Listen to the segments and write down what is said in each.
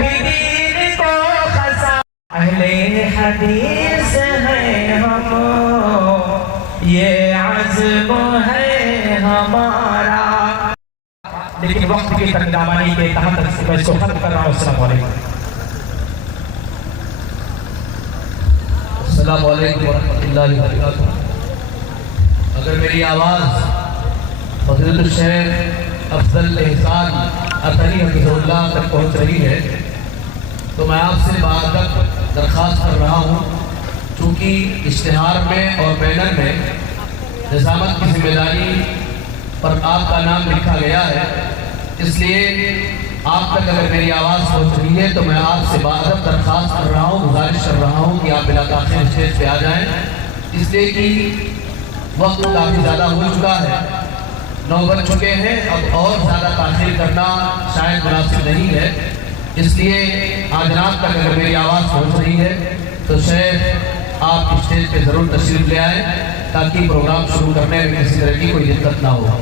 بھی دین کو خزاں اہل حدیث ہیں ہم یہ عزم ہے ہمارا. لیکن وقت کی تنگدامانی کے تحت میں اس کو ختم کر رہا ہوں. السلام علیکم. السلام علیکم ورحمۃ اللہ وبرکاتہ. اگر میری آواز فضیلت الشیخ افضل احسان اطہری حفظہ اللہ تک پہنچ رہی ہے تو میں آپ سے بادب درخواست کر رہا ہوں. چونکہ اشتہار میں اور بینر میں نظامت کی ذمہ داری پر آپ کا نام لکھا گیا ہے، اس لیے آپ تک اگر میری آواز پہنچ رہی ہے تو میں آپ سے بادب درخواست کر رہا ہوں، گزارش کر رہا ہوں کہ آپ بلا تاخیر اسٹیج پہ آ جائیں، اس لیے کہ وقت کافی زیادہ ہو چکا ہے، 9 بج چکے ہیں. اب اور زیادہ تاخیر کرنا شاید مناسب نہیں ہے، اس لیے جناب تک اگر میری آواز پہنچ رہی ہے تو شیخ آپ اسٹیج پہ ضرور تشریف لے آئیں تاکہ پروگرام شروع کرنے میں کسی طرح کی کوئی دقت نہ ہو.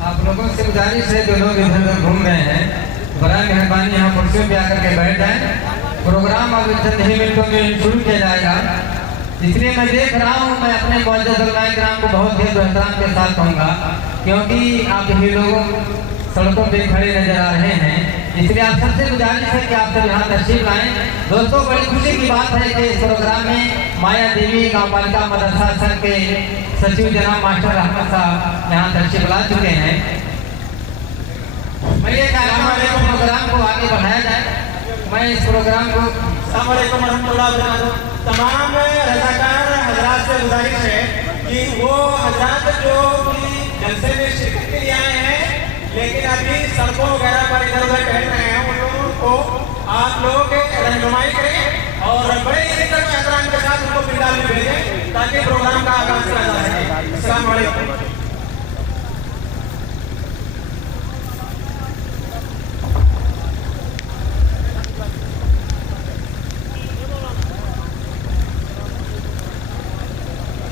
آپ لوگوں سے گزارش ہے جو لوگ ادھر ادھر گھوم رہے ہیں برائے مہربانی یہاں کرسیوں پہ آ کر کے بیٹھ جائیں. پروگرام اب چند ہی منٹوں میں شروع کیا جائے گا، اس لیے میں دیکھ رہا ہوں میں اپنے معزز علماء کرام کو بہت ہی احترام کے ساتھ کہوں گا کیونکہ آپ ہی لوگ سڑکوں پہ کھڑے نظر آ رہے ہیں، اس لیے آپ سب سے گزارش ہے کہ آپ سب یہاں تشریف لائیں. دوستوں بڑی خوشی کی بات ہے کہ اس پروگرام میں مایا دیوی گاؤں پالکا مدرسہ سنگھ کے سچیو جناب ماسٹر احمد صاحب یہاں تشریف لا چکے ہیں. میں یہ کہہ رہا ہوں کہ پروگرام کو آگے بڑھایا جائے. میں اس پروگرام کو السلام علیکم ورحمۃ اللہ وبرکاتہ. تمام رضاکار حضرات سے گزارش ہے کہ وہ حضرات جو جلسے میں شرکت کے لیے آئے ہیں لیکن ابھی سڑکوں وغیرہ پر ادھر ادھر ٹہل رہے ہیں، ان لوگوں کو آپ لوگ رہنمائی کریں اور بڑے عزت و احترام کے ساتھ ان کو پنڈال میں بھیجیں تاکہ پروگرام کا آغاز کیا جا سکے. السلام علیکم.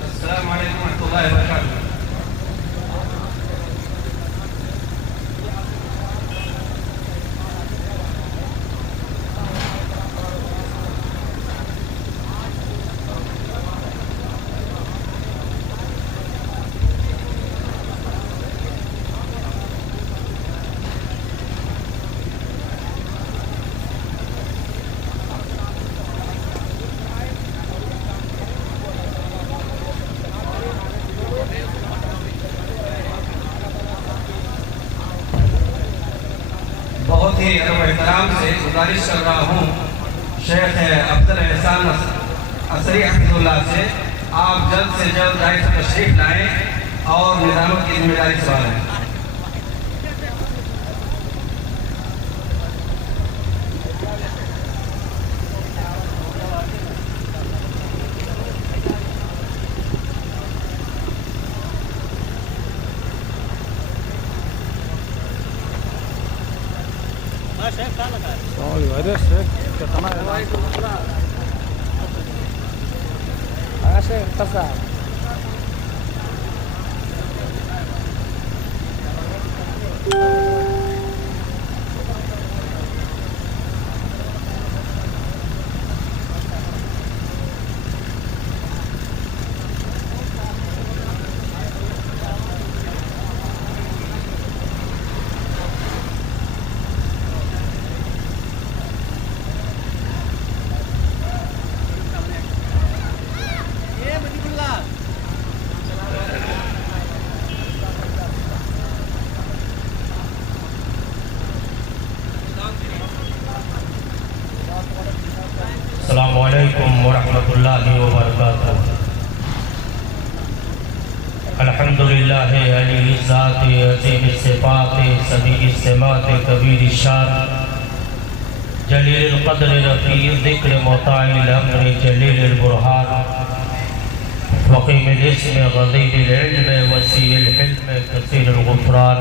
السلام علیکم ورحمۃ اللہ وبرکاتہ. بہت ہی ادب و احترام سے گزارش کر رہا ہوں شیخ افضل احسان اطہری حفظہ اللہ سے آپ جلد سے جلد دائیں سے تشریف لائیں اور نظامت کی ذمہ داری سنبھالیں. السلام علیکم ورحمۃ اللہ وبرکاتہ. الحمدللہ علی الذات عظیم الصفات سمیع السمات کبیر الشان جلیل القدر رفیع الذکر مطاع الامر جلیل البرہان وقیم الاسم غزیر العلم وسیع الحلم کثیر الغفران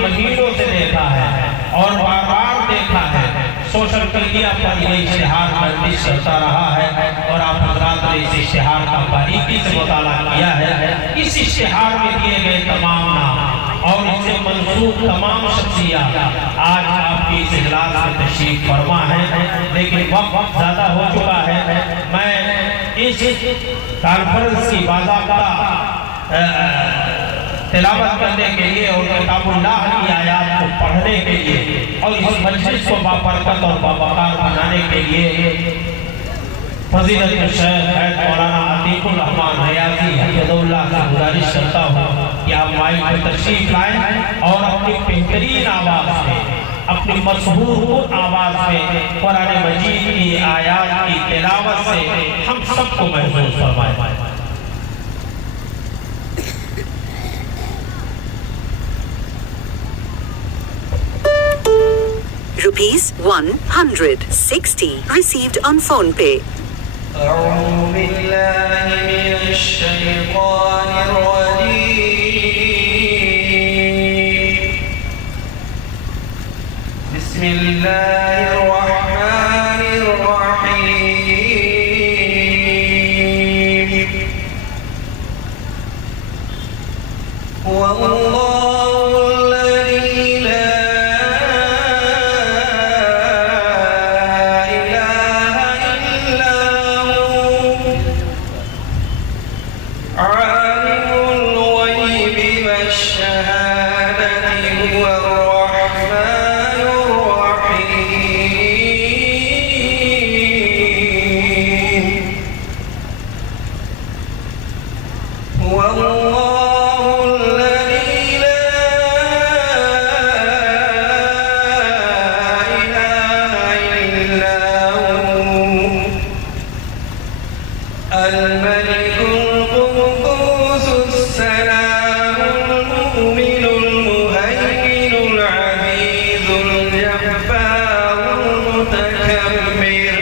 مہینوں سے دیکھا ہے اور بار بار دیکھا ہے، سوشل میڈیا پر یہ اشتہار گردش کرتا رہا ہے اور آپ حضرات نے اس اشتہار کا باریکی سے مطالعہ کیا ہے۔ اس اشتہار میں دیے گئے تمام نام اور اس سے منسوب تمام شخصیات آج آپ کی اس اجلاس میں تشریف فرما ہے، لیکن وقت زیادہ ہو چکا ہے۔ میں اس کانفرنس کی باضابطہ تلاوت کرنے کے لیے اور کتاب اللہ کی آیات کو پڑھنے کے لیے اور اس مجلس کو باپرکت اور باوقار بنانے کے لیے فضیلت الشیخ حیات مولانا عتیق الرحمن ریاضی حفظہ اللہ سے گزارش کرتا ہوں کہ آپ مائک پر تشریف لائیں اور اپنی بہترین آواز میں، اپنی مسحور آواز میں قرآن مجید کی آیات کی تلاوت سے ہم سب کو محفوظ فرمائیں۔ ₹160 received on PhonePe. أعوذ بالله من الشيطان الرجيم. بسم الله الرحمن الرحيم. هو الله الذي لا الملك القدوس السلام المؤمن المهيمن العزيز الجبار المتكبر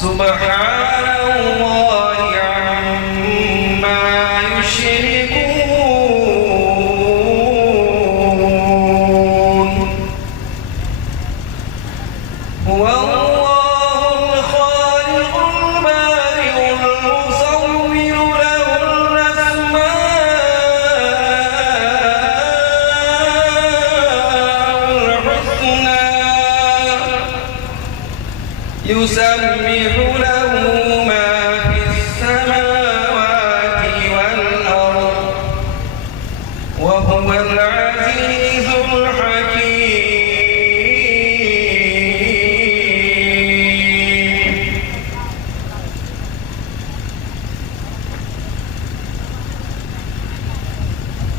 سبحان الله عما يشركون. هو يسبح له ما في السماوات والأرض وهو العزيز الحكيم.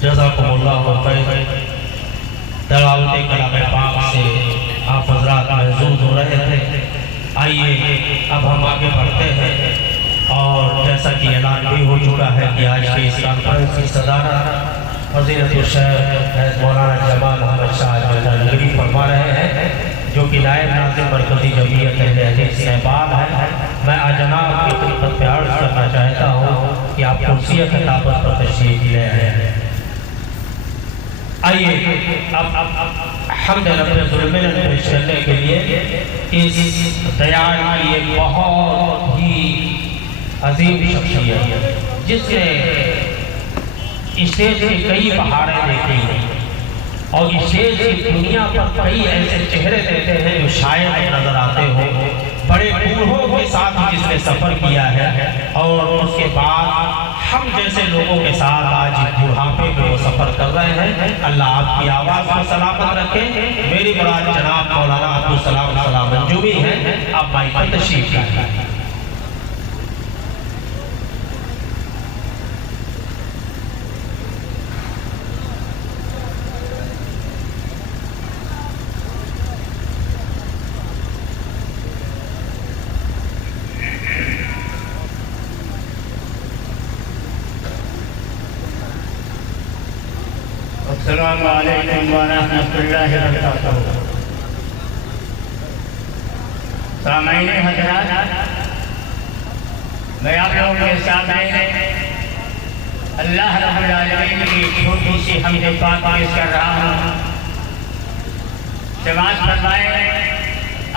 جزاکم اللہ خیر. تلاوت کلام پاک سے آپ حضرات محظوظ ہو رہے تھے. آئیے اب ہم آگے بڑھتے ہیں اور جیسا کہ اعلان بھی ہو چکا ہے کہ آج کی اس کانفرنس کی صدارت فضیلت الشیخ حیات مولانا جمال احمد شاہ نگری فرما رہے ہیں، جو کہ نائب ناظم مرکزی جمعیت اہل حدیث نیپال ہے. میں جناب کی خدمت میں عرض کرنا چاہتا ہوں کہ آپ کرسی خطابت پر تشریف لے آئے ہیں. آئیے اب حمد رب ظلمین پیش کرنے کے لیے اس دیار کی ایک بہت ہی عظیم شخصیت جس نے اسٹیج کی کئی بہاریں دیکھی ہیں اور اسٹیج کی دنیا پر کئی ایسے چہرے دیتے ہیں جو شاید نظر آتے ہوں، بڑے بوڑھوں کے ساتھ جس نے سفر کیا ہے اور اس کے بعد ہم جیسے لوگوں کے ساتھ آج بڑھاپے میں وہ سفر کر رہے ہیں. اللہ آپ کی آواز کو سلامت رکھے. میری مراد جناب مولانا عبدالسلام سلام منجوی ہیں. آپ مائک پر تشریف لائیں. السلام علیکم ورحمۃ اللہ وبرکاتہ. سامعین حضرات، میں آپ لوگوں کے سامنے اللہ رب العالمین کی چھوٹی سی حمد پاک پیش کر رہا ہوں. سماعت فرمائیں.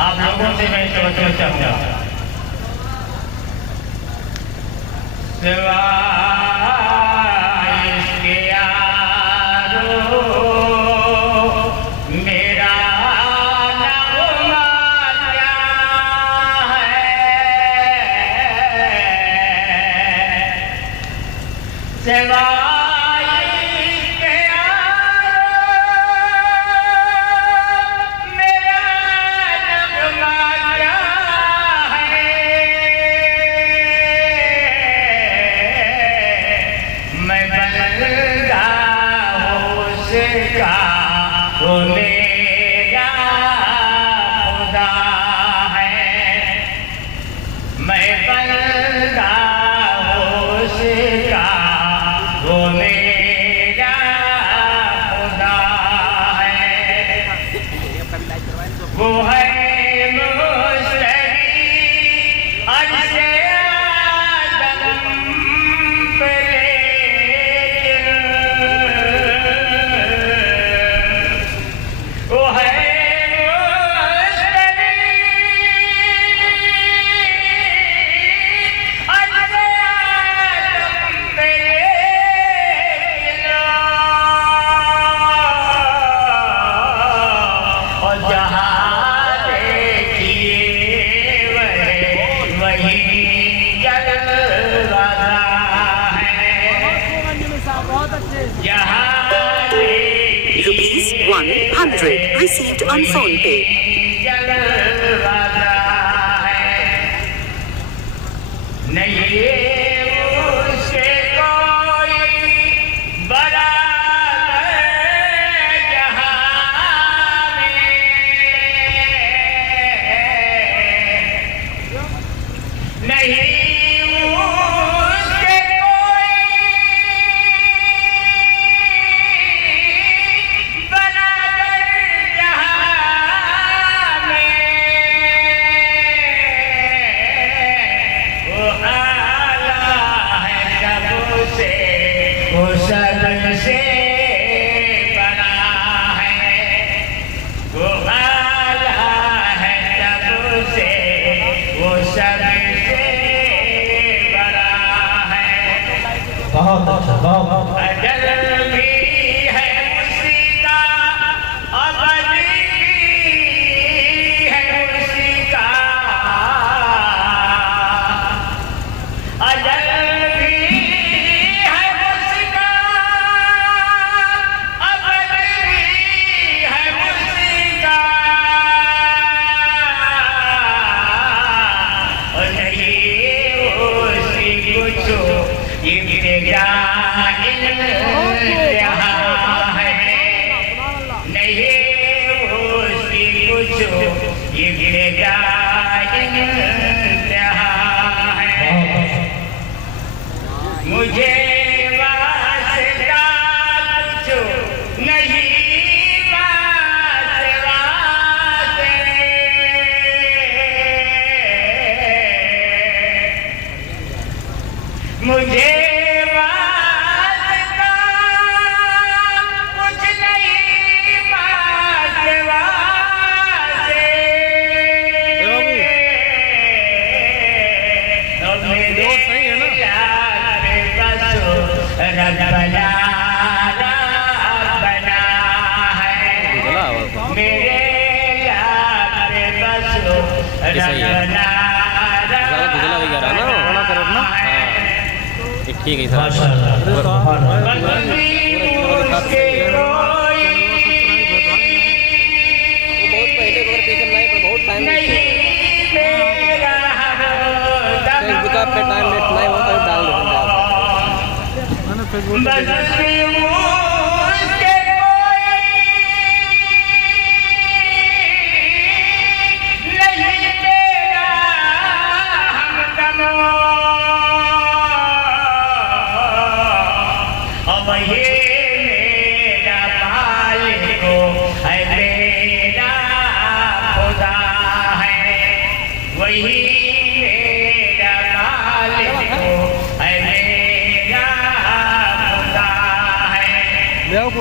آپ لوگوں سے میں توجہ چاہوں گا. Rupees 100 received on PhonePe. بہت اچھا، بہت ٹھیک ہے سر. بہت پہلے پیشن لائے پر بہت ٹائم فیس بک آپ پہ ٹائم نیٹ لائے ہوتا ہے ڈال دیتے ہیں.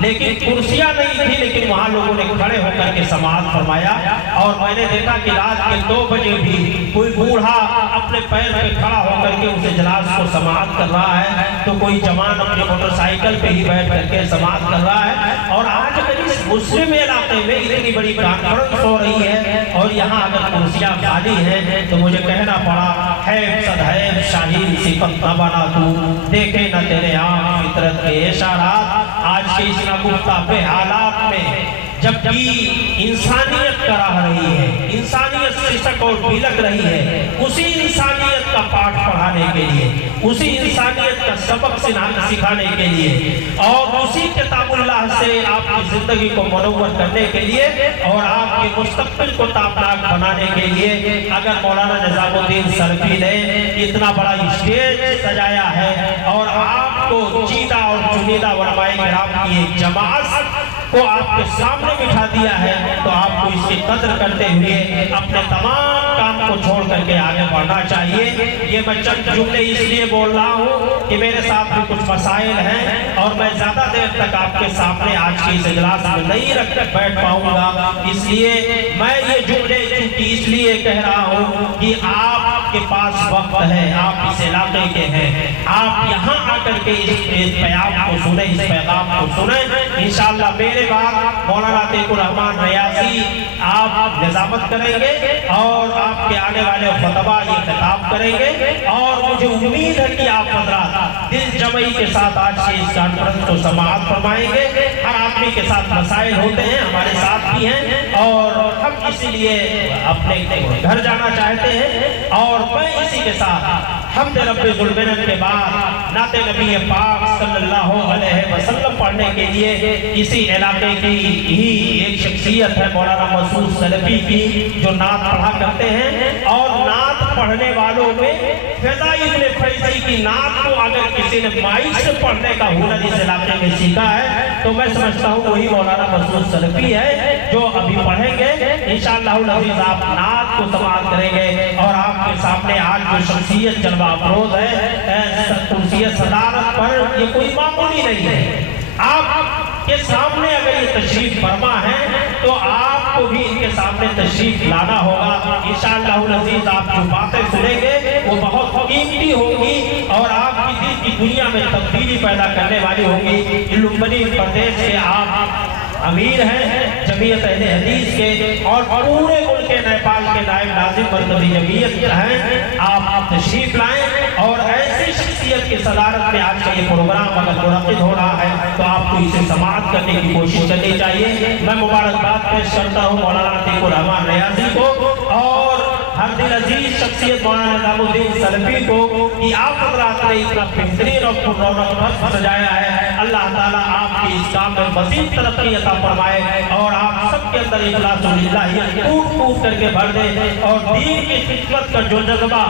لیکن کرسیاں نہیں تھی، لیکن وہاں لوگوں نے کھڑے ہو کر کے سماعت فرمایا۔ اور میں نے دیکھا کہ رات کے 2 بجے بھی کوئی بوڑھا اپنے پیر پہ کھڑا ہو کر کے اس اجلاس کو سماعت کر رہا ہے، تو کوئی جوان اپنے موٹر سائیکل پہ ہی بیٹھ کر کے سماعت کر رہا ہے۔ اور آج اگر اس مسلم علاقے میں اتنی بڑی کانفرنس ہو رہی ہے اور یہاں اگر کرسیاں خالی ہیں تو مجھے کہنا پڑا ہے صدہیب شاہین صفت نہ بنا تو، دیکھے نہ تیرے عام فطرت کے اشارات۔ آج کے اس نگفتہ پہ حالات میں جبکہ انسانیت کرا رہی ہے، انسانیت سسک اور بلک رہی ہے، اسی انسانیت کا پاٹھ پڑھانے کے لیے، اسی انسانیت کا سبق سکھانے کے لیے اور اسی کتاب اللہ سے آپ کی زندگی کو منور کرنے کے لیے اور آپ کے مستقبل کو تابناک بنانے کے لیے اگر مولانا نظام الدین سلفی نے اتنا بڑا اسٹیج سجایا ہے اور آپ کو چیدہ اور چنیدہ علماء کرام کی ایک جماعت کو آپ کے سامنے بٹھا دیا ہے، تو آپ کو اس کی قدر کرتے ہوئے اپنے تمام کام کو چھوڑ کر کے آگے بڑھنا چاہیے۔ یہ میں چند جملے اس لیے بول رہا ہوں کہ میرے ساتھ بھی کچھ مسائل ہیں اور میں زیادہ دیر تک آپ کے سامنے آج کی اس اجلاس میں نہیں رکھ کر بیٹھ پاؤں گا، اس لیے میں یہ جملے چونکہ اس لیے کہہ رہا ہوں کہ آپ کے پاس وقت ہے، آپ اس علاقے کے ہیں، آپ یہاں آ کر کے اس پیام کو سنیں، اس پیغام کو سنیں۔ انشاءاللہ میرے بعد مولانا عتیق الرحمن ریاضی آپ نظامت کریں گے اور آپ کے آنے والے خطبہ یہ خطاب کریں گے اور مجھے امید ہے کہ آپ حضرات دل جمعی کے ساتھ آج کی اس کانفرنس کو سماعت فرمائیں گے۔ ہر آدمی کے ساتھ مسائل ہوتے ہیں، ہمارے ساتھ بھی ہیں اور ہم اسی لیے اپنے گھر جانا چاہتے ہیں اور میں اسی کے ساتھ حمد رب ذوالمنن کے بعد نعت نبی پاک صلی اللہ علیہ وسلم پڑھنے کے لیے اسی علاقے کی ہی ایک شخصیت ہے مولانا مسعود سلفی کی جو نعت پڑھا کرتے ہیں اور نعت پڑھنے والوں میں فضا ابن فیضی کی نعت کو اگر کسی نے مائک سے پڑھنے کا ہنر اس علاقے میں سیکھا ہے تو میں سمجھتا ہوں وہی مولانا مسعود سلفی ہے جو ابھی پڑھیں گے۔ انشاءاللہ العزیز آپ نعت کو سماعت کریں گے اور آپ کے سامنے آج جو شخصیت جلوہ افروز ہے کرسی صدارت پر یہ کوئی معمولی نہیں ہے۔ آپ کے سامنے اگر یہ تشریف فرما ہے تو آپ کو بھی ان کے سامنے تشریف لانا ہوگا۔ انشاءاللہ العزیز آپ جو باتیں سنیں گے وہ بہت قیمتی ہوں گی اور آپ کی دل کی دنیا میں تبدیلی پیدا کرنے والی ہوں گی۔ لمبنی پردیش کے آپ امیر ہیں جمعیت اہل حدیث کے اور پورے ملک نیپال کے نائب ناظم مرکزی جمعیت ہیں، آپ تشریف لائیں اور ایسی شخصیت کی صدارت میں آج کا یہ پروگرام اگر منعقد ہو رہا ہے تو آپ کو اسے سماعت کرنے کی کوشش کرنی چاہیے۔ میں مبارکباد پیش کرتا ہوں مولانا عتیق الرحمن ریاضی کو اور ہر دل عزیز شخصیت مولانا نظام الدین سلفی کو کہ آپ حضرات نے اتنا بہترین اور پررونق سجایا ہے۔ اللہ تعالیٰ آپ کی اس کام میں مزید ترقی عطا فرمائے اور آپ سب کے اندر اخلاص للہ ٹوٹ کر کے بھر دے اور دین کی خدمت کا جو جذبہ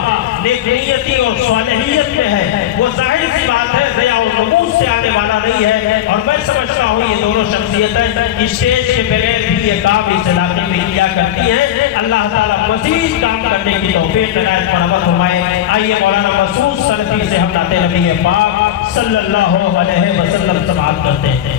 نیک نیتی اور صالحیت میں ہے وہ ظاہر سی بات ہے ضیاء و نمود سے آنے والا نہیں ہے۔ اور میں سمجھتا ہوں یہ دونوں شخصیتیں اسٹیج کے بغیر بھی یہ کام اس علاقے میں کیا کرتی ہیں۔ اللہ تعالیٰ مزید کام کرنے کی توفیق عنایت فرمائے فرمائے۔ آئیے مولانا مسعود سلفی سے ہم نعت نبی پاک صلی اللہ علیہ وسلم سماعت کرتے ہیں۔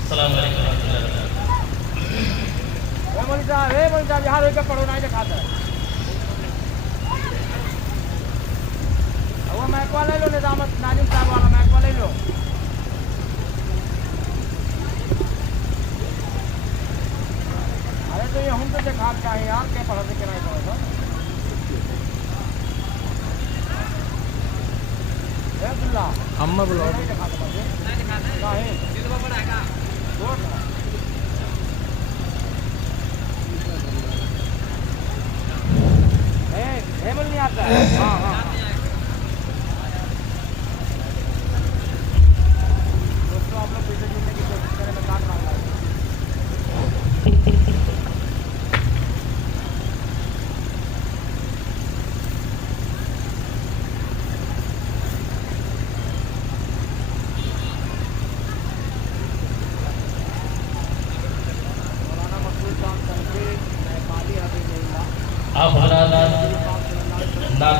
السلام علیکم ورحمۃ اللہ وبرکاتہ۔ یہاں روکے پڑھو نہیں دکھاتا ہے وہ میکوا لے لو نظامت ناظم صاحب والا میکوا لے لو۔ ارے تو یہ ہم تو دکھا کیا ہے یار کیا پڑھا کہ نہیں پڑھا تھا اما بلاؤ ہیمل نہیں آتا ہے۔ ہاں ہاں دوستوں آپ لوگ پیچھے جڑنے کی کوشش کریں، میں کاٹ رہا ہوں۔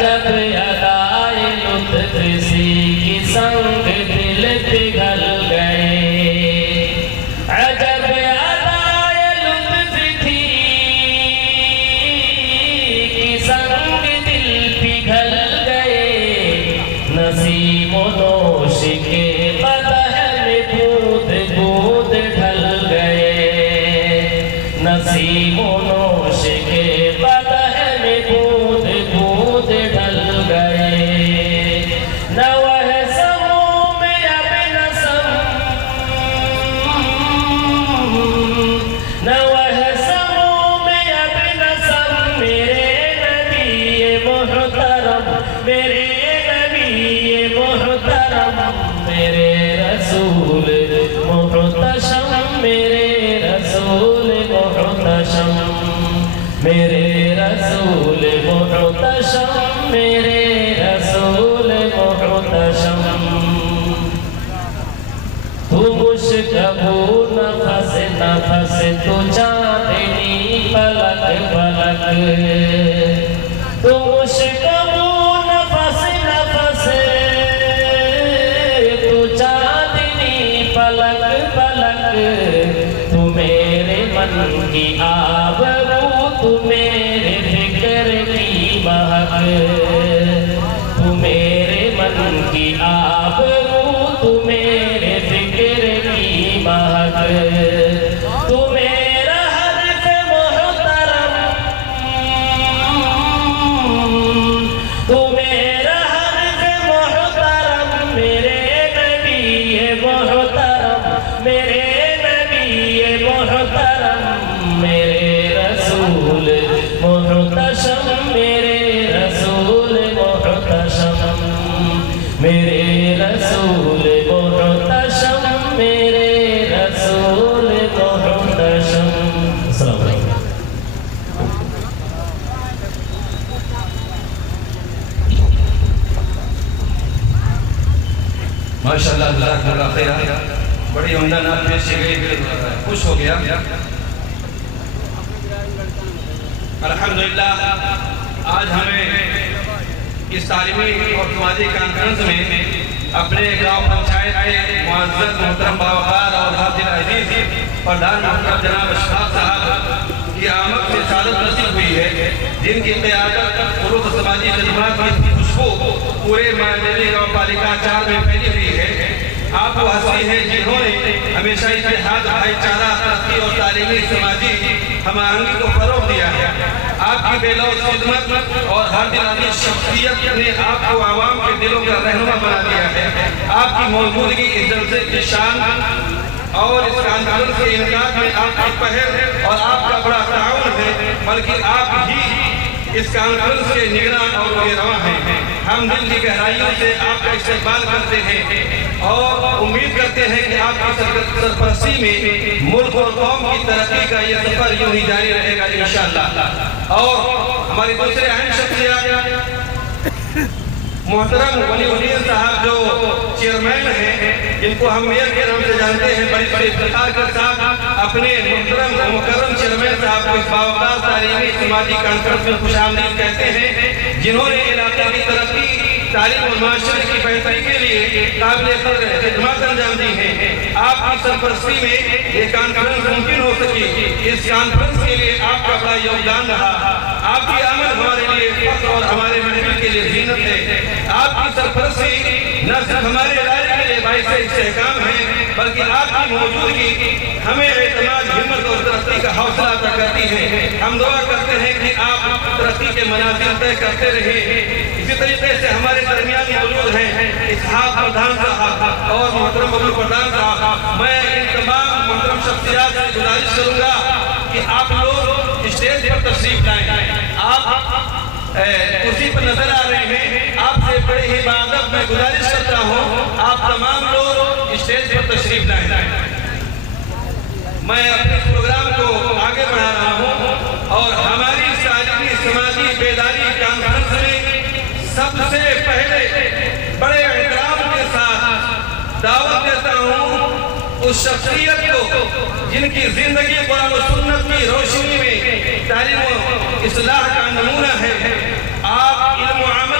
عجب ادائے لطف سی کی سنگ دل پگھل گئے عجب ادائے لطف تھی کی سنگ دل پگھل گئے نسیم و نوش کے قدح میں بود بود ڈھل گئے نسیم و نوش کے قدح میں بود بود ڈھل گئے نہ وہ سموم اب نسم نہ وہ سموم اب نسم میرے نبی محترم میرے نبی محترم میرے رسول محتشم میرے رسول محتشم میرے رسول محتشم میرے رسول محتشم تو مشکبو نفس نفس تو چاندنی پلک پلک تو مشکبو نفس نفس تو چاندنی پلک پلک تو میرے من کی آبرو تو میرے فکر کی مہک تو میرے من کی آبرو تو میرے فکر کی مہک تو میرا حرف محترم تو میرا حرف محترم میرے نبی محترم میرے نبی محترم میرے رسول محتشم میرے رسول محتشم میرے رسول محتشم میرے رسول محتشم السلام علیکم ماشاءاللہ جزاک اللہ خیر بڑی عمدہ نعت پیش کی گئی خوش ہو گیا الحمدللہ آج ہمیں اس تعلیمی اور سماجی کانفرنس میں اپنے گاؤں پنچایت کے معزز محترم باوقار اور حاضر عزیز پردھان محترم جناب اشفاق صاحب کی آمد سے سعادت نصیب ہوئی ہے جن کی قیادت فروغ سماجی خدمات کی خوشبو پورے ماجری گاؤں پالیکا 4 میں پھیلی ہوئی ہے آپ وہ ہستی ہیں جنہوں نے ہمیشہ اتحاد بھائی چارہ ترقی اور تعلیمی سماجی ہم آہنگی کو فروغ دیا ہے آپ کی بے لوث خدمت اور ہر دل عزیز شخصیت نے آپ کو عوام کے دلوں کا رہنما بنا دیا ہے آپ کی موجودگی اس جلسے کی شان اور اس کانفرنس کے انعقاد میں آپ کی پہل اور آپ کا بڑا تعاون ہے بلکہ آپ ہی اس کانفرنس کے نگران اور نگراں ہیں ہم دل کی گہرائیوں سے آپ کا استقبال کرتے ہیں اور امید کرتے ہیں کہ آپ کی سرپرستی میں ملک اور قوم کی ترقی کا یہ سفر یوں ہی جاری رہے گا انشاءاللہ اور ہماری دوسرے اہم شخصیات محترم ولی الدین صاحب جو چیئرمین ہیں جن کو ہم میئر کے نام سے جانتے ہیں بڑی بڑی افتخار کے ساتھ اپنے محترم و مکرم چیئرمین صاحب کو اس باوقار تعلیمی سماجی کانفرنس میں خوش آمدید کہتے ہیں جنہوں نے علاقے کی ترقی تعلیم اور معاشرے کی بہتری کے لیے قابل قدر خدمات انجام دی ہیں آپ کی سرپرستی میں یہ کانفرنس ممکن ہو سکی اس کانفرنس کے لیے آپ کا بڑا یوگدان رہا آپ کی آمد ہمارے لیے فخر اور ہمارے محفل کے لیے زینت ہے آپ کی سرپرستی نہ صرف ہمارے ادارے کے لیے باعث استحکام ہے بلکہ آپ کی موجودگی ہمیں اعتماد ہمت اور ترقی کا حوصلہ عطا کرتی ہے ہم دعا کرتے ہیں کہ آپ ترقی کے منازل طے کرتے رہیں اسی طریقے سے ہمارے درمیان موجود ہیں اسحاق پردھان صاحب اور محترم ابو پردھان صاحب میں ان تمام محترم شخصیات سے گزارش کروں گا کہ آپ لوگ اسٹیج پر تشریف لائیں آپ کرسی پر نظر آ رہے ہیں آپ سے بڑے ہی باادب میں گزارش کرتا ہوں آپ تمام لوگ اسٹیج پر تشریف لائیں میں اپنے پروگرام کو آگے بڑھا رہا ہوں اور ہماری تعلیمی سماجی بیداری کانفرنس میں سب سے پہلے بڑے احترام کے ساتھ دعوت دیتا ہوں اس شخصیت کو جن کی زندگی قرآن و سنت کی روشنی میں تعلیم و اصلاح کا نمونہ ہے آپ علم و عمل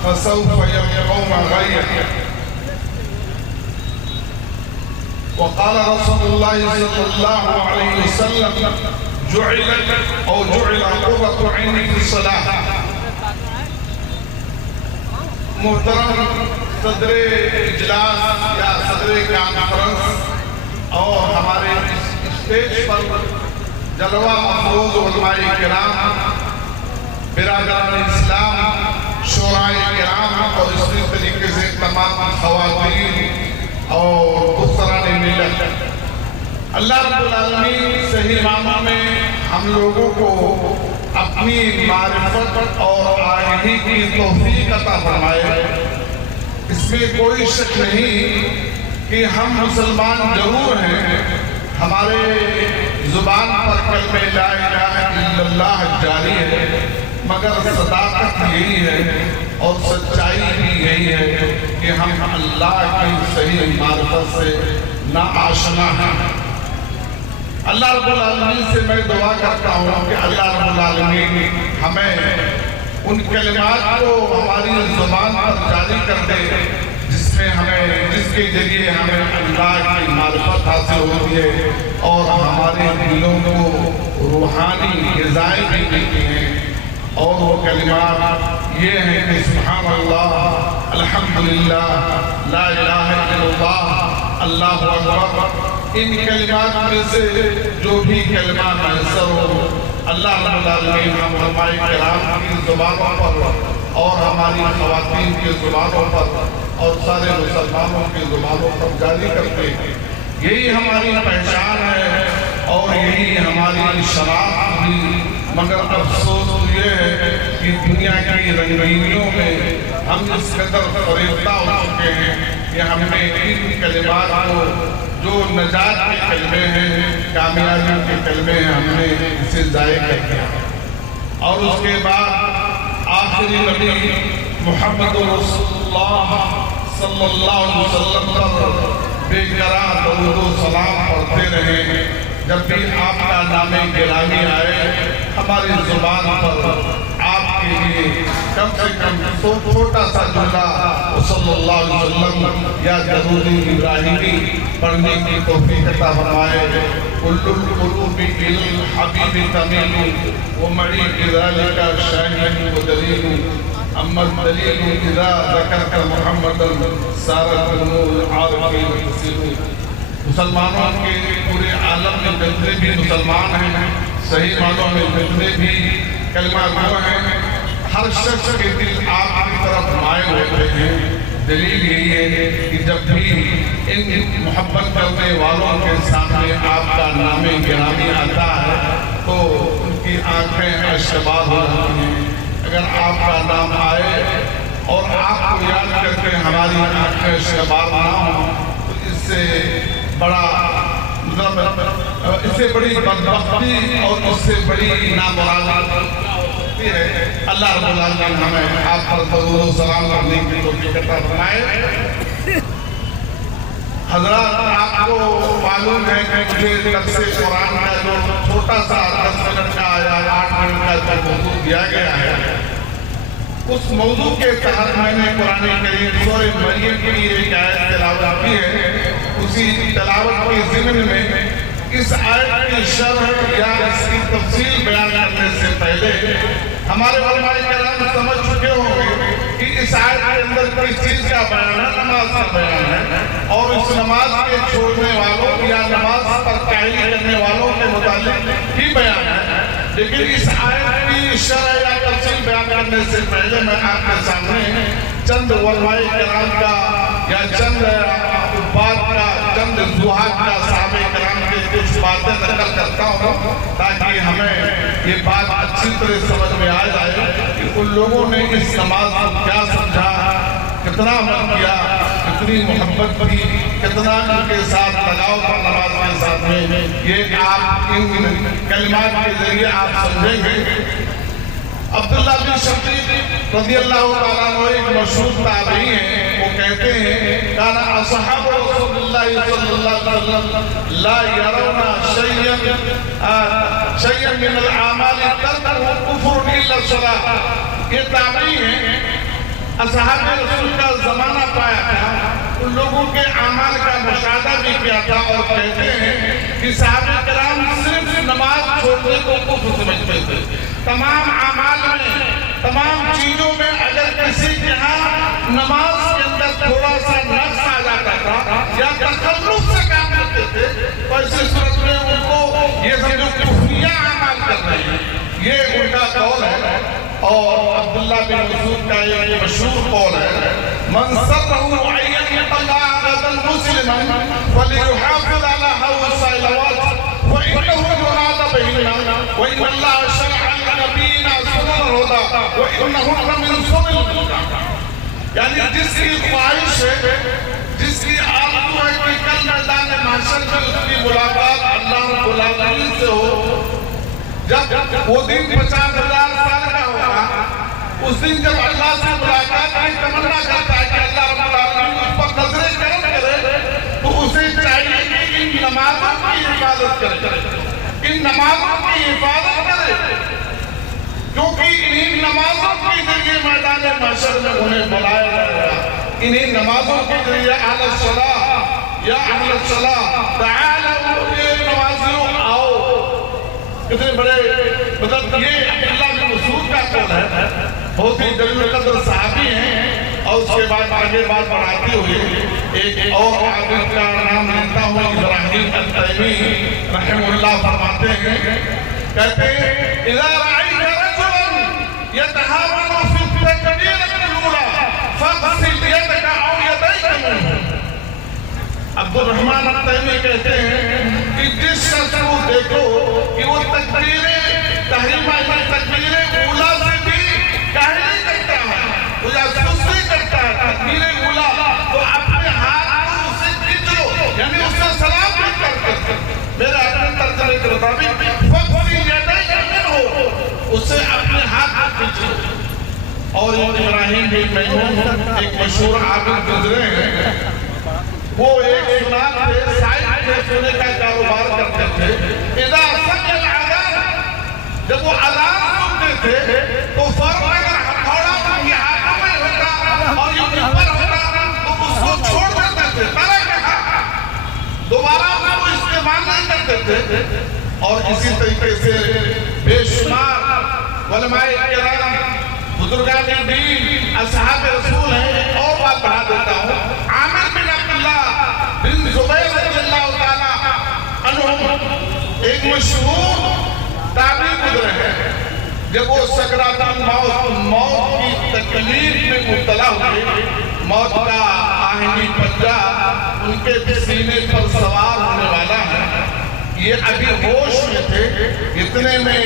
فسوف يلقون غيا। وقال رسول الله صلى الله عليه وسلم جعل قرة عيني في الصلاة۔ محترم صدر اجلاس یا صدر کانفرنس اور ہمارے اسٹیج پر جلوہ افروز علماء کرام، برادران اسلام، شورائے کرام اور اسی طریقے سے تمام خواتین اور دختران ملت، اللہ رب العالمین صحیح معنوں میں ہم لوگوں کو اپنی معرفت اور آگہی کی توفیق عطا فرمائے۔ اس میں کوئی شک نہیں کہ ہم مسلمان ضرور ہیں، ہمارے زبان پر کلمہ لا الہ الا اللہ جاری ہے، مگر صداقت یہی ہے اور سچائی بھی یہی ہے کہ ہم اللہ کی صحیح معرفت سے ناآشنا ہیں۔ اللہ رب العالمین سے میں دعا کرتا ہوں کہ اللہ رب العالمین ہمیں ان کلمات کو ہماری زبان پر جاری کر دے جس کے ذریعے ہمیں اللہ کی معرفت حاصل ہوتی ہے اور ہمارے دلوں کو روحانی غذائیں بھی ملتی ہیں۔ اور وہ کلمات یہ ہیں کہ سبحان اللہ، الحمدللہ، لا الہ الا اللہ، اللہ اکبر۔ ان کلمات میں سے جو بھی کلمات میسر ہو، اللہ رب العالمین ہم علماء کرام کی زبانوں پر اور ہماری خواتین کی زبانوں پر اور سارے مسلمانوں کی زبانوں پر جاری کرتے ہیں۔ یہی ہماری پہچان ہے اور یہی ہماری شناخت بھی، مگر افسوس یہ ہے کہ دنیا کی رنگینیوں میں ہم اس قدر فریفتہ ہو چکے ہیں کہ ہم نے ان کلمات کو جو نجات کے کلمے ہیں، کامیابی کے کلمے ہیں، ہم نے اسے ضائع کر دیا۔ اور اس کے بعد آخری نبی محمد رسول اللہ صلی اللہ علیہ وسلم پر بے قرار درود و سلام پڑھتے رہے۔ جب بھی آپ کا نام گرامی آئے ہماری زبان پر آپ کے لیے کم سے کم چھوٹا سا جملہ صلی اللہ علیہ وسلم یا درود ابراہیمی پڑھنے کی توفیق عطا فرمائے۔ کل القلوب الی الحبیب تمیل ومعی بذلک شاہد ودلیل، اما الدلیل اذا ذکرت محمدا صارت النور عارفین تسیل۔ مسلمانوں کے پورے عالم میں جتنے بھی مسلمان ہیں، صحیح معنوں میں جتنے بھی کلمہ گو ہیں، ہر شخص کے دل آپ کی طرف مائل ہوتے ہیں۔ دلیل یہی ہے کہ جب بھی ان محبت کرنے والوں کے سامنے آپ کا نام گرامی آتا ہے تو ان کی آنکھیں اشتباہ ہو جاتی ہیں۔ اگر آپ کا نام آئے اور آپ کو یاد کر کے ہماری آنکھیں اشتباہ نہ ہوں تو اس سے اس سے بڑی بدبختی اور اس سے بڑی نامرادی ہوتی ہے۔ اللہ رب العالمین ہمیں آپ پر درود و سلام کرنے کی توفیق عطا فرمائے۔ حضرات، آپ کو معلوم ہے کہ مجھے درس قرآن کا جو چھوٹا سا 10 منٹ کا یا 8 منٹ کا جو موضوع دیا گیا ہے، اس موضوع کے تحت میں نے قرآن کریم سورہ مریم کی ایک آیت تلاوت کی ہے اسی تلاوت کی ضمن میں اس آیت کی شرح یا اس کی تفصیل بیان کرنے سے پہلے ہمارے علماء کرام سمجھ چکے ہوں گے کہ اس آیت کے اندر کس چیز کا بیان ہے، نماز کا بیان ہے، اور اس نماز کے چھوڑنے والوں یا نماز پر کاہلی کرنے والوں کے متعلق ہی بیان ہے۔ لیکن اس آیت کی شرح یا تفصیل بیان کرنے سے پہلے میں آپ کے سامنے چند علماء کرام کا یا چند بات کا، چند زہاد کا، صحابہ کرام کے کچھ باتیں نقل کرتا ہوں تاکہ ہمیں یہ بات اچھی طرح سمجھ میں آ جائے کہ ان لوگوں نے اس نماز کو کیا سمجھا، کتنا عمل کیا، کتنی محبت کی، کتنا ان کے ساتھ لگاؤ تھا نماز کے ساتھ میں، یہ آپ ان کلمات کے ذریعے آپ سمجھیں گے۔ عبداللہ بن شقیق رضی اللہ تعالیٰ عنہ ایک مشہور تابعی ہیں، وہ کہتے ہیں کانا اصحاب رسول اللہ صلی اللہ علیہ وسلم لا یرون شیئا من الاعمال ترکہ کفر الا الصلاۃ۔ یہ تابعی ہیں، اصحاب رسول کا زمانہ پایا تھا، ان لوگوں کے اعمال کا مشاہدہ بھی کیا تھا، اور کہتے ہیں کہ صحابہ کرام صرف نماز چھوڑنے کو کفر سمجھتے تھے۔ تمام اعمال میں، تمام چیزوں میں اگر کسی کے ہاں نماز کے اندر تھوڑا سا نقص آ جاتا تھا یا تخلف سے کام کرتے تھے تو ایسی صورت میں ان کو یہ سمجھو کفریہ اعمال کر رہے ہیں، یہ ان کا قول ہے۔ اور عبداللہ بن مسعود کا یہ مشہور قول ہے من سرہ ان یطلع غدا مسلما فلیحافظ علی حوض الصلوات فانه ينادى بهن وان الله شرع لنبینا سنن الہدى وانهن من سنن الہدى۔ یعنی جس کی خواہش ہے، جس کی آرزو ہے کہ کل میدان محشر میں اس کی ملاقات اللہ رب العالمین سے ہو، جب وہ دن 50,000 سال کا ہوگا، اس دن جب اللہ سے ملاقات کی تمنا کرتا ہے کہ اللہ رب العالمین اس پر نظر کرم کرے، تو اسے چاہیے کہ ان نمازوں کی حفاظت کرے، ان نمازوں کی حفاظت کرے، کیونکہ انہیں نمازوں کے ذریعے میدان محشر میں انہیں بلایا جائے گا۔ انہیں نمازوں کے ذریعے اہل الصلاۃ یا اہل الصلاۃ تعالوا نمازیوں آؤ، کتنے بڑے مطلب یہ عبداللہ بن مسعود کا قول ہے، بہت ہی جلیل قدر صحابی ہیں۔ اور اس کے بعد آگے بات بڑھاتے ہوئے ایک اور عابد کا نام لیتا ہوں، ابراہیم التیمی رحمہ اللہ فرماتے ہیں، کہتے ہیں اذا رأیت رجلا یتہاون فی التکبیرۃ الاولی فاغسل یدک او یدیک منہ۔ عبد الرحمن التیمی کہتے ہیں کہ جس شخص کو دیکھو کہ وہ تحریمہ یا تکبیر اولا سے بھی کاہلی کرتا ہے، وہ یا سستی کرتا ہے تکبیر اولا، تو اپنے ہاتھ کو اسے کھینچو، یعنی اس سے سلام بھی کر میرے اپنے ترجمے کے مطابق فَقْفِرْ يَدَيْكَ مِنْهُ، اس سے اپنے ہاتھ کو کھینچو۔ اور ابراہیم بن میمون ایک مشہور عابد گزرے ہیں، وہ ایک سنات تھے، سائن تھے، سنے کا کاروبار کرتے تھے۔ اذا سمع الاذان، جب وہ اذان سنتے تھے تو فوراً اگر ہتھوڑا ان کے ہاتھوں میں ہوتا اور یہ اوپر ہوتا تو اس کو چھوڑ دیتے تھے، ترکھا، دوبارہ اس کو استعمال نہیں کرتے تھے۔ اور اسی طریقے سے بے شمار علماء کرام، بزرگان دین، اصحاب رسول ہیں۔ ایک اور بات بڑھا دیتا ہوں، عامر بن عبداللہ بن زبیر رضی اللہ تعالیٰ عنہ ایک مشہور تابعی گزرے ہیں، جب وہ سکرات الموت کی تکلیف میں مبتلا ہوئے، موت کا آہنی پنجہ ان کے سینے پر سوار ہونے والا ہے، یہ ابھی ہوش میں تھے، اتنے میں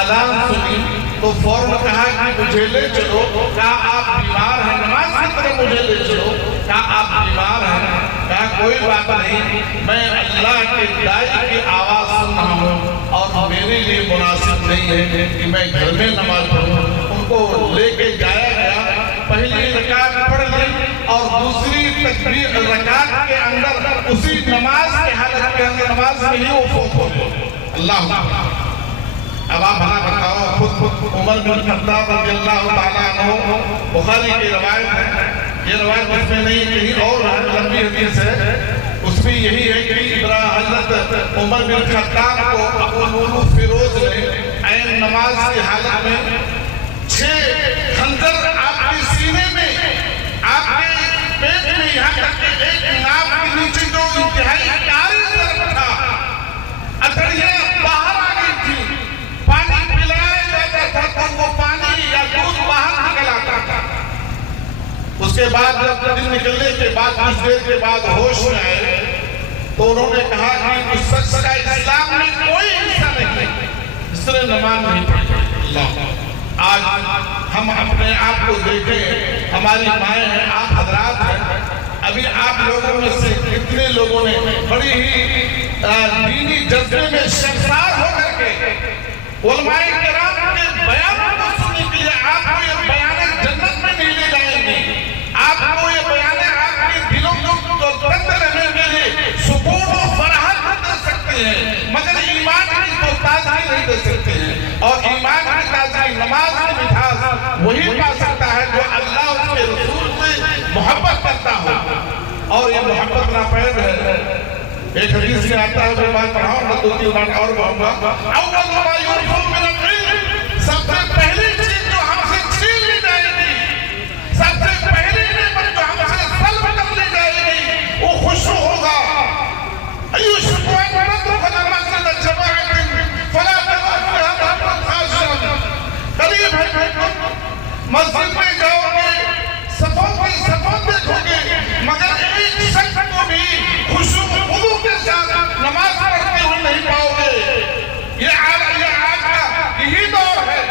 اذان سنی تو فوراً کہا کہ مجھے لے چلو، کہا آپ بیمار ہیں، نماز کی طرح مجھے لے چلو، کہا آپ بیمار ہیں، کہا کوئی بات نہیں، میں اللہ کے دائی کی آواز سن رہا ہوں اور میرے لیے مناسب نہیں ہے کہ میں گھر میں نماز پڑھوں۔ ان کو لے کے جایا گیا، پہلی رکعت پڑھ لی اور دوسری تکبیر رکعت کے اندر اسی نماز کے حالت کے اندر نماز میں ہی وہ فوت ہو گئے۔ اللہ اب آپ بھلا بتاؤ، خود عمر بن خطاب رضی اللہ تعالیٰ عنہ، بخاری کی روایت ہے، یہ روایت اس میں نہیں کہیں اور ہے، لمبی حدیث ہے، اس حضرت عمر بن خطاب کو ابو لولو فیروز نے عین نماز کی حالت میں 6 خنجر آپ کے سینے میں، آپ کے پیٹ میں، یہاں تک کہ ایک ناف کے نیچے جو انتہائی کاری ضرب تھا، اتڑیاں باہر آ گئی تھی، پانی پلایا جاتا تھا تو وہ پانی یا دودھ باہر نکل آتا تھا۔ اس کے بعد جب دن نکلنے کے بعد کچھ دیر کے بعد ہوش میں آئے تو انہوں نے کہا کہ اس شخص کا اسلام میں کوئی حصہ نہیں، اس نے نماز نہیں پڑھی۔ آج ہم اپنے آپ کو دیکھیں، ہماری مائیں ہیں، آپ حضرات ہیں، ابھی آپ لوگوں میں سے کتنے لوگوں نے بڑی ہی دینی جذبے میں شرمسار ہو کر کے علماء کرام کے بیان کو سننے کے لیے آپ کو یہ بیان جنت میں نہیں لے جائیں گے، آپ کو یہ بیان آپ کے دلوں کو بند رہنے کے لیے سکون و فرحت دے سکتے ہیں، مگر ایمان کی تو تازگی نہیں دے سکتے ہیں، اور ایمان کی تازگی نماز کی مٹھاس وہی پا سکتا ہے جو اللہ اس کے رسول سے محبت کرتا ہو، اور یہ محبت ناپید ہے۔ ایک حدیث میں آتا ہے، میں بات پڑھاؤں میں 2-3 بات اور کہوں گا، اول ما یرفع من العلم، سب سے پہلی چیز جو ہم سے چھین لی جائے گی، سب سے پہلی نعمت جو ہم سے سلب کر لی جائے گی، وہ خوشو ہوگا۔ ایوشکو ان ندخل مسجد جماعت فلا ترى فيها رجلا خاشعا، قریب ہے مسجد میں جاؤ گے، صفوں کی صفوں دیکھو گے، مگر ایک شخص کو بھی خوشو خضوع کے ساتھ نماز پڑھتے ہوئے نہیں پاؤ گے۔ یہ آج کا یہی دور ہے،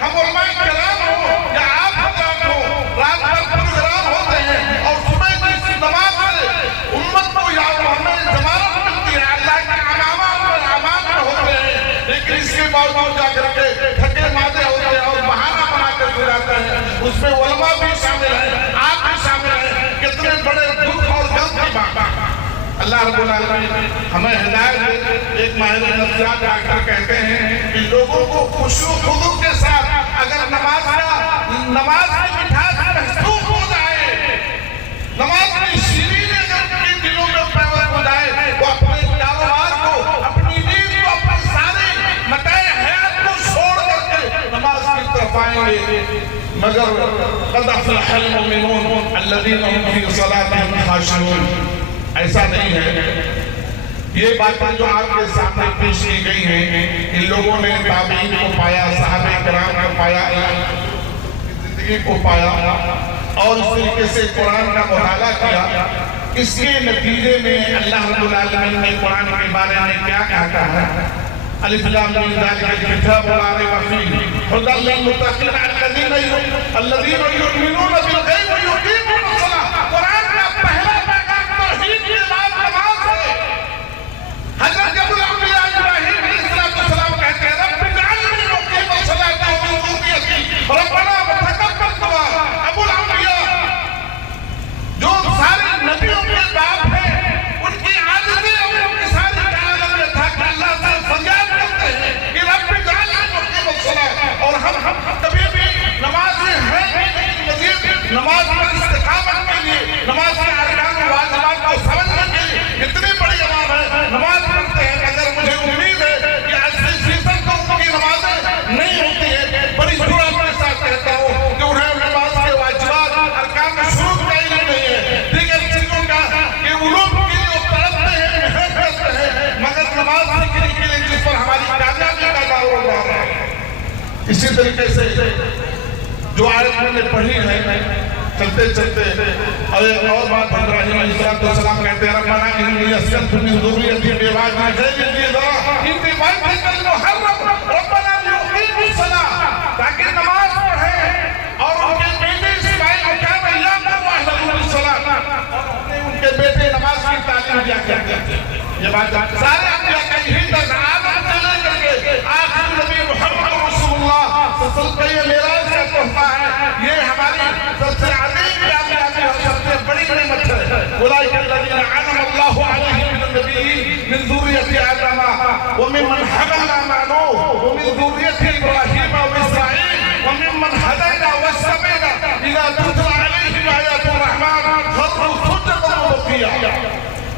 ہم علماء کرام ہوں یا آپ حضرات ہوں، رات بھر پروگرام ہوتے ہیں اور صبح کی نماز سے امت کو یا ہمیں ضمانت ملتی ہے، اللہ کے امان میں ہوتے ہیں، لیکن اس کے باوجود جا کر کے تھکے مادے ہوتے ہیں اور بہانہ بنا کر کے جاتے ہیں۔ اس میں علماء بھی شامل ہیں، آپ بھی شامل ہیں، کتنے بڑے دکھ اور غم کی بات۔ اللہ رب العالمین ہمیں ہدایت دے۔ ایک ماہر نفسیات ڈاکٹر کہتے ہیں کہ لوگوں کو خشوع و خضوع کے ساتھ اگر نماز کی مٹھاس محسوس ہو جائے، نماز کی شیرینی اگر ان دلوں میں پیوست ہو جائے، وہ اپنے کاروبار کو، اپنی نیند کو، اپنی ساری متاع حیات کو چھوڑ کر کے نماز کی طرف آئیں گے۔ مگر قد افلح المؤمنون الذین هم فی صلاتهم خاشعون، ایسا نہیں ہے۔ یہ باتیں جو آپ کے سامنے پیش کی گئی ہیں، ان لوگوں نے تابعین کو پایا، صحابہ کرام کو پایا، زندگی کو پایا اور اس طریقے سے قرآن کا مطالعہ کیا۔ اس کے نتیجے میں اللہ رب العالمین نے قرآن کے بارے میں کیا کہا ہے؟ الف لام میم ذالک الکتاب لا ریب فیہ ھدی للمتقین الذین یؤمنون بالغیب ویقیمون الصلاۃ۔ قرآن کا پہلا پیغام توحید کے بعد نماز ہے۔ حضرت جب الانبیاء ابراہیم علیہ السلام کہتے ہیں رب اجعلنی مقیم الصلاۃ ومن ذریتی ربنا وتقبل دعاء۔ ابو الانبیاء جو سارے نبیوں کے باپ ہیں، ان کی عادتیں اور ان کی ساری کائنات میں تھا کہ اللہ سے فریاد کرتے ہیں کہ رب اجعلنی مقیم الصلاۃ، اور ہم کبھی بھی نماز مزید نماز پر استقامت کے لیے، نماز کے ارکان و واجبات کو سمجھنے کے لیے اتنی بڑی عوام ہے، نماز پڑھتے ہیں، مگر مجھے امید ہے کہ 80% تو ان کی نمازیں نہیں ہوتی ہیں۔ بڑی جرأت کے ساتھ کہتا ہوں کہ انہیں نماز کے واجبات ارکان میں شروع کا علم نہیں ہے، دیگر چیزوں کا کہ علوم کے لیے وہ تڑپتے ہیں، محنت کرتے ہیں، مگر نماز سیکھنے کے لیے جس پر ہماری کامیابی کا دعویٰ ہو رہا ہے۔ اسی طریقے سے جو آیت میں نے پڑھی ہے، چلتے چلتے اور ایک اور بات ابراہیم علیہ السلام کہتے ہیں ربنا انی اسکنت من ذریتی بواد غیر ذی زرع عند بیتک المحرم ربنا لیقیموا الصلاۃ، تاکہ نماز پڑھیں اور ان کے بیٹے اسماعیل کان یامر اہلہ بالصلاۃ، اور ان کے بیٹے نماز کی تعلیم دیا کرتے ہیں۔ یہ بات سارے انبیاء کا یہی طرز آدم سے لے کر کے آخر نبی محمد رسول اللہ صلی اللہ علیہ وسلم کا یہ معراج کا تحفہ ہے۔ یہ ہماری سب سے عظیم کامیابی اور سب سے بڑی نعمت ہے۔ اولئک الذین انعم اللہ علیہم من النبیین من ذریۃ آدم وممن حملنا مع نوح ومن ذریۃ ابراہیم واسرائیل وممن ہدینا واجتبینا اذا تتلی علیہم آیات الرحمن خروا سجدا وبکیا۔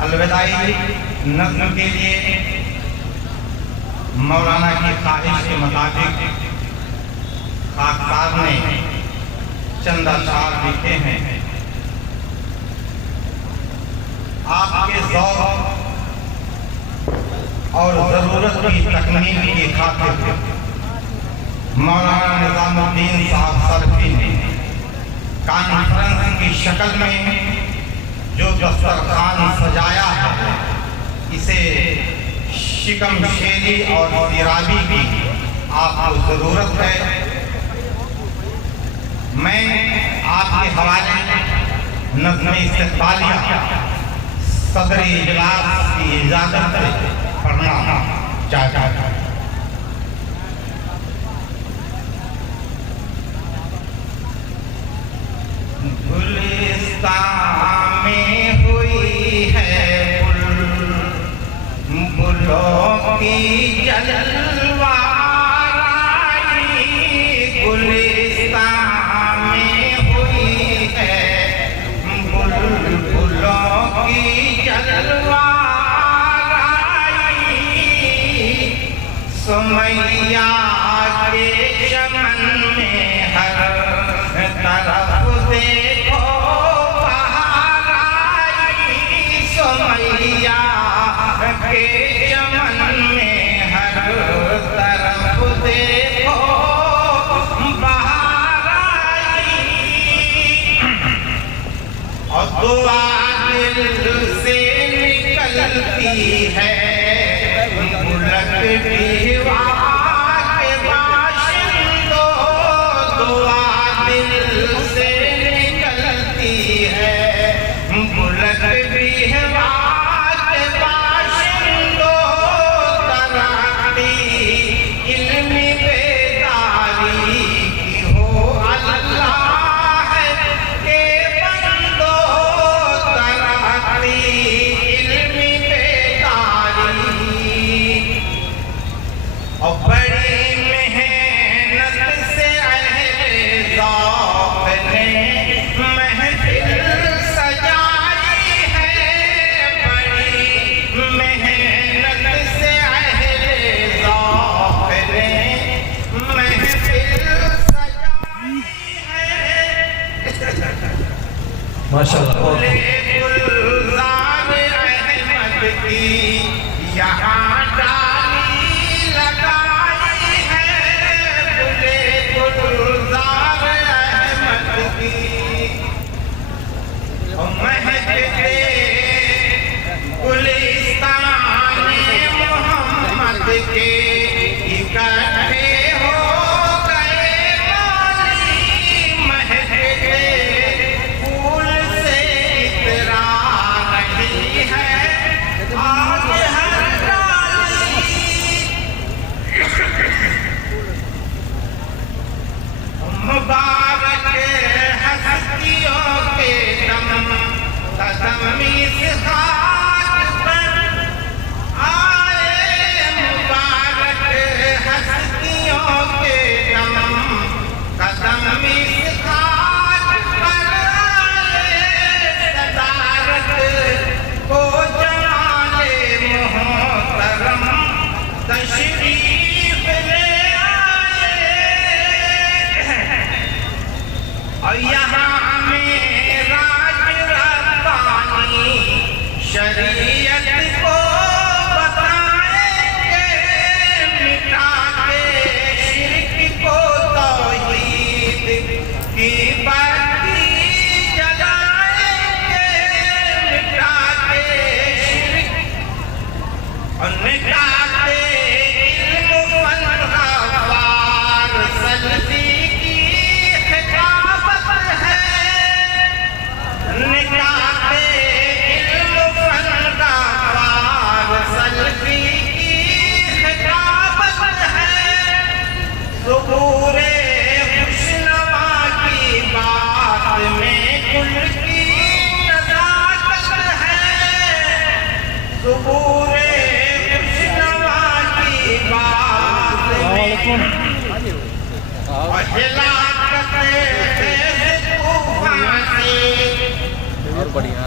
الوداعی نظم کے لیے مولانا کی خواہش کے مطابق خاکسار نے چند اشعار لکھے ہیں. آپ کے ذوق اور ضرورت کی تکمیل کی خاطر مولانا نظام الدین صاحب سلفی نے کانفرنس کی شکل میں جو دسترخوان سجایا ہے اسے شکم شیری اور سیرابی کی آپ کو ضرورت ہے. میں آپ کے حوالے نظم استقبالیہ صدر اجلاس کی اجازت سے پڑھنا چاہتا ہوں. گلستان میں ہوئی ہے بلوں کی جلوہ آرائی. گلستان میں ہوئی ہے بلوں کی جلوہ آرائی. سمیہ کے چمن میں ہر طرف دیکھو بہار آئی. سمیہ کے چمن میں ہر طرف دیکھو بہار آئی. اور دعا دل سے نکلتی ہے بلکتی ہوا کے باشندوں. دعا دل سے نکلتی ہے بلکتی ہوا کے باشندوں. ترقی علمی بیداری کی ہو اللہ کے بندوں. ترقی علمی بیداری اور بڑی محنت سے اہل ذوق نے محفل سجائی ہے. بڑی محنت سے اہل ذوق نے محفل سجائی ہے. ماشاءاللہ. گلزار احمد کی یہاں ڈالی لگائی ہے. گلزار احمد کی مہکتے گلستان محمد کے اکٹھے ہو گئے مولی. مہکتے پھول سے اترا رہی ہے آج ہر ڈالی. مبارک ہستیوں کے دم قدم اس خاک پر آئے. مبارک ہستیوں کے دم قدم اس خاک پر آئے. صدارت کو جمال محترم تشریف لے اور یہاں میں راج ربانی شریعت کو بتائیں گے. مٹا کے شرک کو توحید کی بتی جلائیں گے. مٹا کے شرک اور مٹا کے علم فن غفار سلفی نکاتے علم فن غفار سلفی کی خطابت ہے. ظہور خوشنما کی بات میں گل کی نزاکت ہے. ظہور خوشنما کی بات میں اور ہلاکت اور بڑھیا.